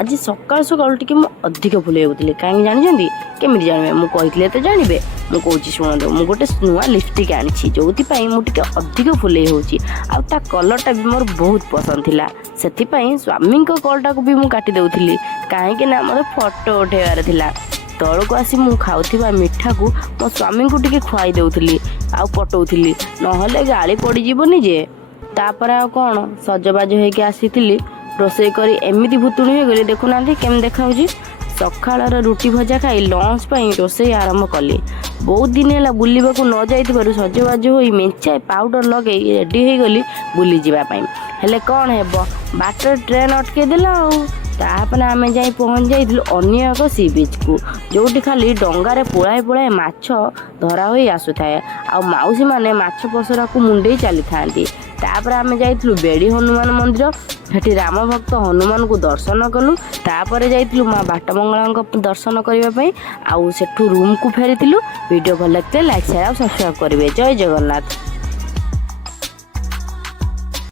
आज सकाल सकाल टी अधिक फुले होती कहीं जानते केमी जानवे मुझे तो जानवे मुझे शुणु मुझे गोटे नुआ लिपस्टिक आनी जो मुझे अधिक फुले होता कलरटा भी मोर बहुत पसंद थिला से स्वामी कलटा को भी मुझे काटी देउथिली कहीं मोर फोटो उठेबार थिला तौक आसी मु खाऊा मिठा को मो स्वामी को टिके खुआई देउथिली आ पटौथिली नहले गाली पड़ीजनी जे तापर आ कौन सजबाज होके आसी रोषे करी एमती भुतुणी हो गली देखुना केमी देखा सकाल रुटी भजा खाई लंच पर रोषे आरंभ कली बहुत दिन है बुलवा न जाइबार सजबाज हो मेंचाए पाउडर लगे रेडी हो गली बुली जावाई हेले कौन है बाटर ट्रेन अटके देला तापर आम जा पहुँच जाइलु अन्य एक सी बीच को जो खाली डंगार पोलाए पोलाए माछ धरा हो आसुए आ मौसी मैंने माछ पसरा को मुंडे चली था तापर आम जाइलु बेड़ी हनुमान मंदिर सेठी राम भक्त हनुमान को दर्शन कलु तापर जाइलु माँ बाटमंगला दर्शन करने आउ सेठू रूम को फेरी वीडियो भल लगते लाइक शेयर और सब्सक्राइब करेंगे। जय जगन्नाथ।